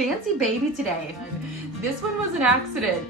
fancy baby today. This one was an accident.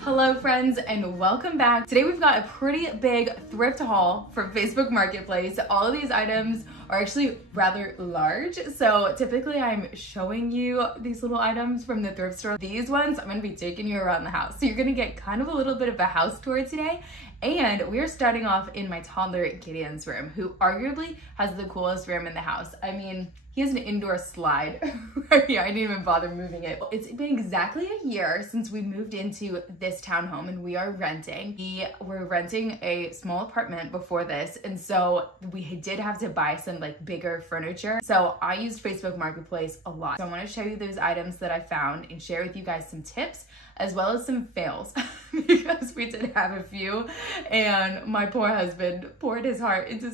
Hello friends and welcome back. Today we've got a pretty big thrift haul from Facebook Marketplace. All of these items are actually rather large. So typically I'm showing you these little items from the thrift store. These ones I'm gonna be taking you around the house. So you're gonna get kind of a little bit of a house tour today. And we're starting off in my toddler Gideon's room, who arguably has the coolest room in the house. I mean, he has an indoor slide right here. I didn't even bother moving it. It's been exactly a year since we moved into this townhome and we are renting. We were renting a small apartment before this, and so we did have to buy some like bigger furniture. So I used Facebook Marketplace a lot. So I want to show you those items that I found and share with you guys some tips as well as some fails because we did have a few, and my poor husband poured his heart into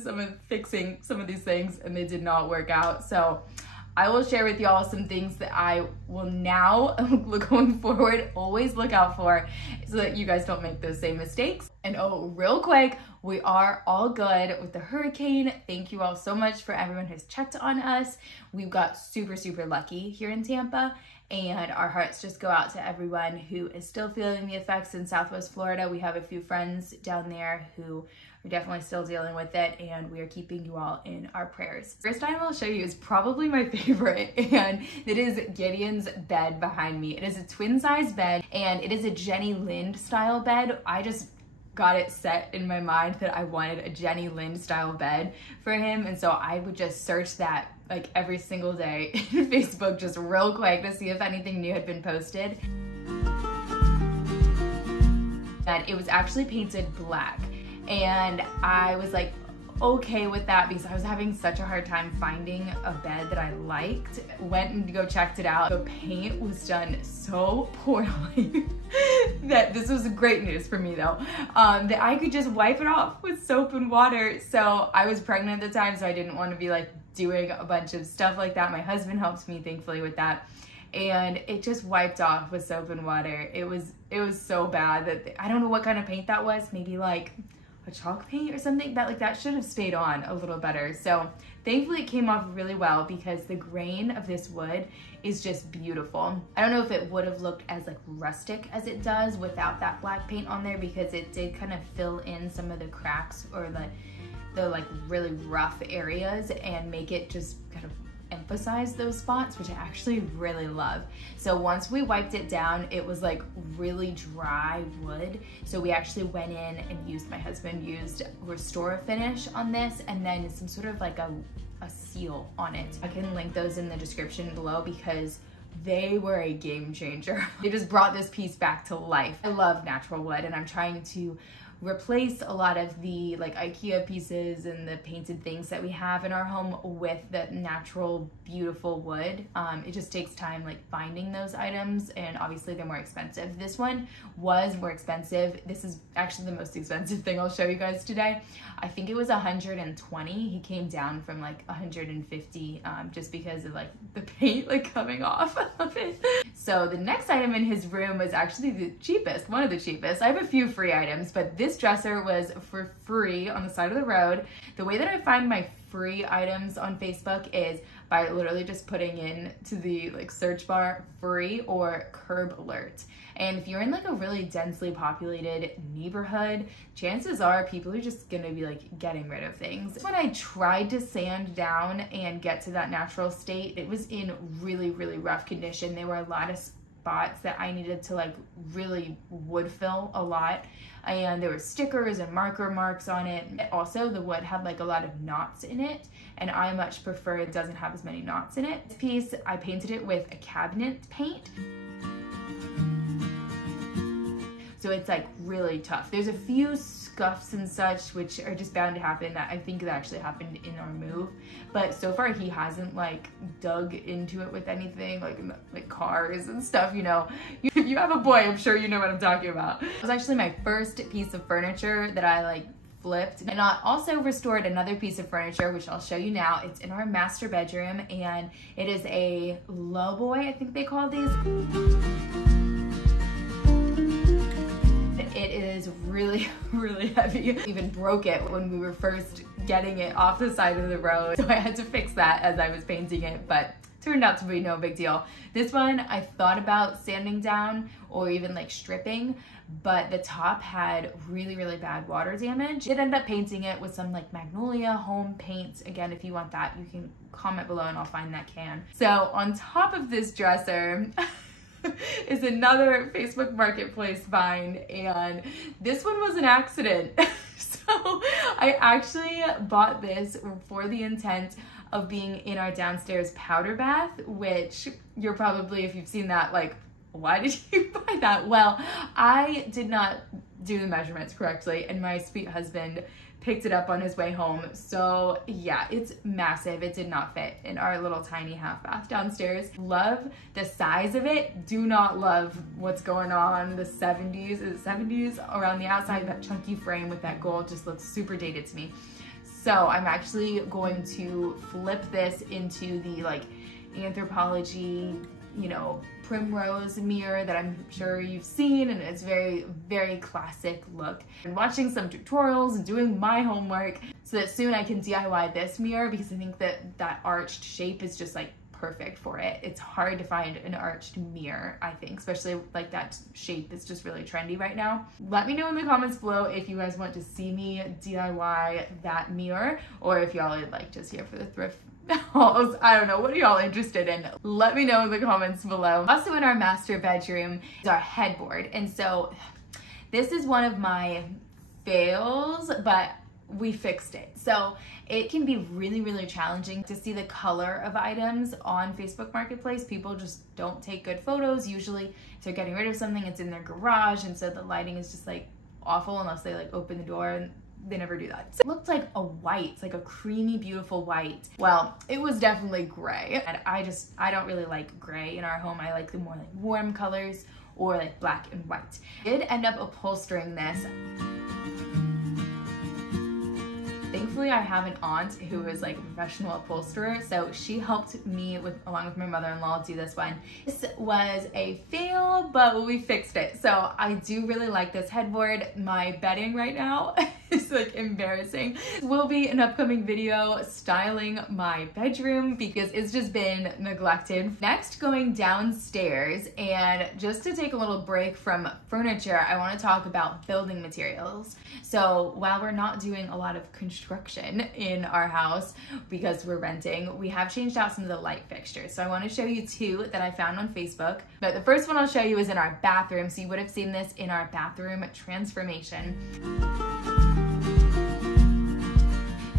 fixing some of these things and they did not work out. So I will share with y'all some things that I will now, going forward, always look out for so that you guys don't make those same mistakes. And oh, real quick, we are all good with the hurricane. Thank you all so much for everyone who's checked on us. We've got super lucky here in Tampa, and our hearts just go out to everyone who is still feeling the effects in Southwest Florida. We have a few friends down there who are definitely still dealing with it, and we are keeping you all in our prayers. First item I'll show you is probably my favorite, and it is Gideon's bed behind me. It is a twin size bed, and it is a Jenny Lind style bed. I just got it set in my mind that I wanted a Jenny Lind style bed for him, and so I would just search that like every single day in Facebook just real quick to see if anything new had been posted. And it was actually painted black, and I was like okay with that because I was having such a hard time finding a bed that I liked. Went and checked it out. The paint was done so poorly that this was great news for me though, that I could just wipe it off with soap and water. So I was pregnant at the time, so I didn't want to be like doing a bunch of stuff like that. My husband helped me thankfully with that, and it just wiped off with soap and water. It was so bad that I don't know what kind of paint that was, maybe like a chalk paint or something. That should have stayed on a little better. So thankfully it came off really well because the grain of this wood is just beautiful. I don't know if it would have looked as like rustic as it does without that black paint on there, because it did kind of fill in some of the cracks or the like really rough areas and make it just kind of emphasize those spots, which I actually really love. So once we wiped it down, it was like really dry wood. So we actually went in and my husband used Restore Finish on this, and then some sort of like a seal on it. I can link those in the description below because they were a game changer. They just brought this piece back to life. I love natural wood, and I'm trying to replace a lot of the like IKEA pieces and the painted things that we have in our home with the natural beautiful wood. It just takes time like finding those items, and obviously they're more expensive. This one was more expensive. This is actually the most expensive thing I'll show you guys today. I think it was 120. He came down from like 150 just because of like the paint like coming off of it. So the next item in his room was actually the cheapest, one of the cheapest. I have a few free items, but this dresser was for free on the side of the road. The way that I find my free items on Facebook is by literally just putting in to the like search bar free or curb alert. And if you're in like a really densely populated neighborhood, chances are people are just gonna be like getting rid of things. When I tried to sand down and get to that natural state, it was in really rough condition. There were a lot of spots that I needed to like really wood fill a lot, and there were stickers and marker marks on it. Also, the wood had like a lot of knots in it, and I much prefer it doesn't have as many knots in it. This piece, I painted it with a cabinet paint. So it's like really tough. There's a few scuffs and such which are just bound to happen. That I think that actually happened in our move, but so far he hasn't like dug into it with anything like cars and stuff, you know. If you have a boy, I'm sure you know what I'm talking about. It was actually my first piece of furniture that I like flipped, and I also restored another piece of furniture which I'll show you now. It's in our master bedroom, and it is a lowboy, I think they call these. It is is really, really heavy. Even broke it when we were first getting it off the side of the road. So I had to fix that as I was painting it, but turned out to be no big deal. This one I thought about sanding down or even like stripping, but the top had really, really bad water damage. Did end up painting it with some like Magnolia home paint. Again, if you want that, you can comment below and I'll find that can. So on top of this dresser is another Facebook Marketplace find, and this one was an accident. So I actually bought this for the intent of being in our downstairs powder bath, which you're probably, if you've seen that, like, why did you buy that? Well, I did not do the measurements correctly, and my sweet husband picked it up on his way home. So yeah, it's massive. It did not fit in our little tiny half bath downstairs. Love the size of it. Do not love what's going on. The 70s, is it 70s? Around the outside, that chunky frame with that gold just looks super dated to me. So I'm actually going to flip this into the like Anthropologie, you know, primrose mirror that I'm sure you've seen, and it's very, very classic look. I'm watching some tutorials and doing my homework so that soon I can DIY this mirror, because I think that that arched shape is just like perfect for it. It's hard to find an arched mirror, I think, especially like that shape is just really trendy right now. Let me know in the comments below if you guys want to see me DIY that mirror, or if y'all are like just here for the thrift hauls. I don't know, what are y'all interested in? Let me know in the comments below. Also in our master bedroom is our headboard, and so this is one of my fails, but we fixed it. So it can be really, really challenging to see the color of items on Facebook Marketplace. People just don't take good photos. Usually if they're getting rid of something, it's in their garage, and so the lighting is just like awful unless they like open the door, and they never do that. So it looked like a white, it's like a creamy, beautiful white. Well, it was definitely gray, and I don't really like gray in our home. I like the more like warm colors or like black and white. I did end up upholstering this. Thankfully, I have an aunt who is like a professional upholsterer, so she helped me with, along with my mother-in-law, do this one. This was a fail, but we fixed it. So I do really like this headboard. My bedding right now is like embarrassing. This will be an upcoming video styling my bedroom because it's just been neglected. Next, going downstairs, and just to take a little break from furniture, I want to talk about building materials. So while we're not doing a lot of construction in our house because we're renting, we have changed out some of the light fixtures. So I want to show you two that I found on Facebook. But the first one I'll show you is in our bathroom. So you would have seen this in our bathroom transformation.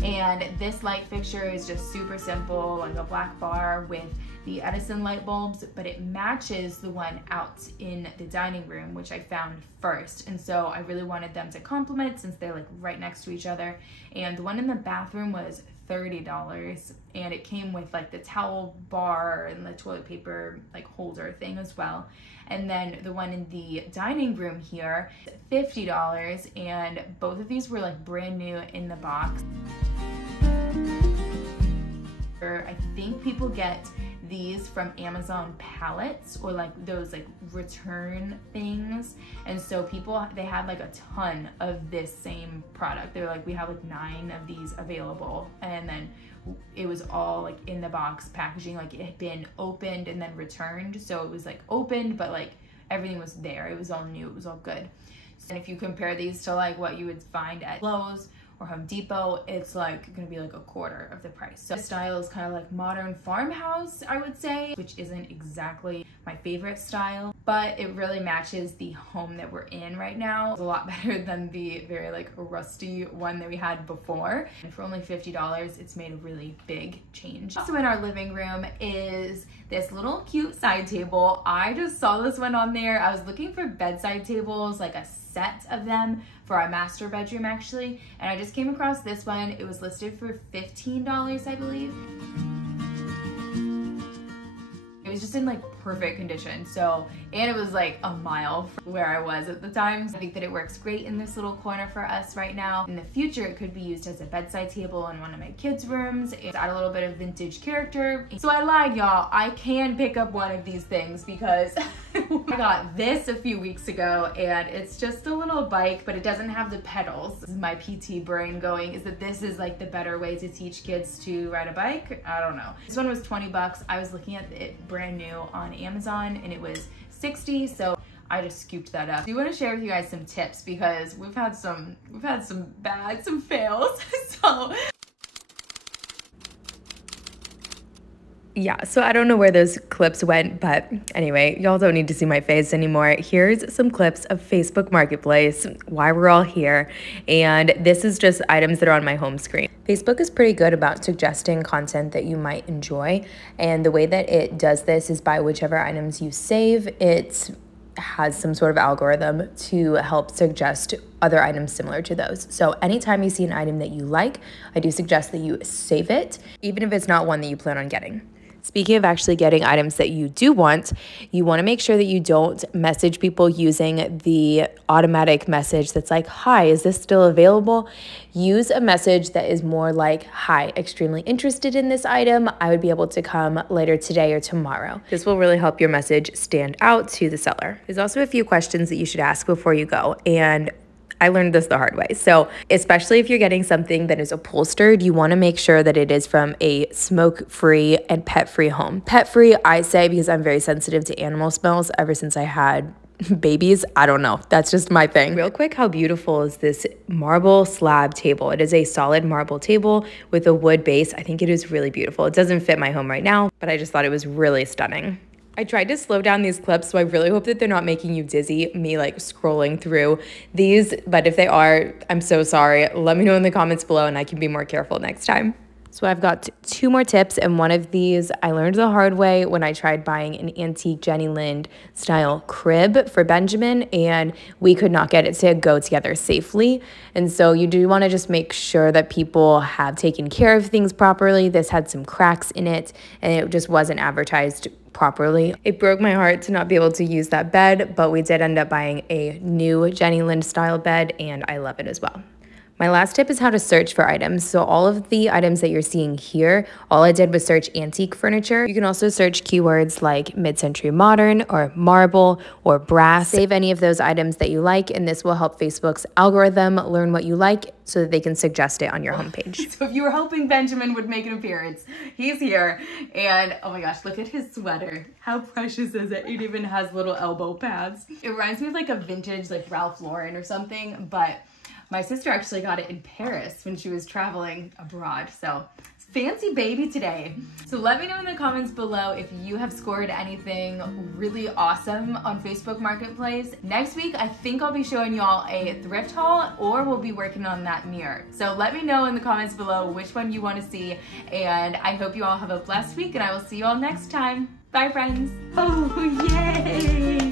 And this light fixture is just super simple, like a black bar with the Edison light bulbs, but it matches the one out in the dining room, which I found first. And so I really wanted them to complement since they're like right next to each other. And the one in the bathroom was $30, and it came with like the towel bar and the toilet paper like holder thing as well. And then the one in the dining room here, $50, and both of these were like brand new in the box. I think people get these from Amazon pallets or like those like return things, and so people, they had like a ton of this same product. They were like, we have like 9 of these available, and then it was all like in the box packaging, like it had been opened and then returned. So it was like opened, but like everything was there, it was all new, it was all good. And if you compare these to like what you would find at Lowe's or Home Depot, it's like gonna be like a quarter of the price. So this style is kind of like modern farmhouse, I would say, which isn't exactly my favorite style, but it really matches the home that we're in right now. It's a lot better than the very like rusty one that we had before. And for only $50, it's made a really big change. Also in our living room is this little cute side table. I just saw this one on there. I was looking for bedside tables, like a set of them for our master bedroom actually, and I just came across this one. It was listed for $15, I believe. It was just in like perfect condition. So, and it was like a mile from where I was at the time. So I think that it works great in this little corner for us right now. In the future, it could be used as a bedside table in one of my kids' rooms and add a little bit of vintage character. So I lied, y'all. I can pick up one of these things because I got this a few weeks ago, and it's just a little bike, but it doesn't have the pedals. This is my PT brain going, is that this is like the better way to teach kids to ride a bike? I don't know. This one was 20 bucks. I was looking at it brand new on Amazon and it was 60, so I just scooped that up. I do want to share with you guys some tips because we've had some fails. So yeah, so I don't know where those clips went, but anyway, y'all don't need to see my face anymore. Here's some clips of Facebook Marketplace, why we're all here, and this is just items that are on my home screen. Facebook is pretty good about suggesting content that you might enjoy, and the way that it does this is by whichever items you save, it has some sort of algorithm to help suggest other items similar to those. So anytime you see an item that you like, I do suggest that you save it, even if it's not one that you plan on getting. Speaking of actually getting items that you do want, you want to make sure that you don't message people using the automatic message that's like, hi, is this still available? Use a message that is more like, hi, extremely interested in this item. I would be able to come later today or tomorrow. This will really help your message stand out to the seller. There's also a few questions that you should ask before you go, and I learned this the hard way. So especially if you're getting something that is upholstered, you want to make sure that it is from a smoke-free and pet-free home. Pet-free, I say, because I'm very sensitive to animal smells ever since I had babies. I don't know. That's just my thing. Real quick, how beautiful is this marble slab table? It is a solid marble table with a wood base. I think it is really beautiful. It doesn't fit my home right now, but I just thought it was really stunning. I tried to slow down these clips, so I really hope that they're not making you dizzy, me like scrolling through these, but if they are, I'm so sorry. Let me know in the comments below and I can be more careful next time. So I've got 2 more tips, and one of these I learned the hard way when I tried buying an antique Jenny Lind style crib for Benjamin, and we could not get it to go together safely. And so you do want to just make sure that people have taken care of things properly. This had some cracks in it, and it just wasn't advertised properly. It broke my heart to not be able to use that bed, but we did end up buying a new Jenny Lind style bed, and I love it as well. My last tip is how to search for items. So all of the items that you're seeing here, all I did was search antique furniture. You can also search keywords like mid-century modern or marble or brass. Save any of those items that you like, and this will help Facebook's algorithm learn what you like so that they can suggest it on your homepage. So if you were hoping Benjamin would make an appearance, he's here. And oh my gosh, look at his sweater. How precious is it? It even has little elbow pads. It reminds me of like a vintage like Ralph Lauren or something, but my sister actually got it in Paris when she was traveling abroad. So fancy baby today. So let me know in the comments below if you have scored anything really awesome on Facebook Marketplace. Next week, I think I'll be showing y'all a thrift haul, or we'll be working on that mirror. So let me know in the comments below which one you want to see. And I hope you all have a blessed week, and I will see you all next time. Bye, friends. Oh, yay!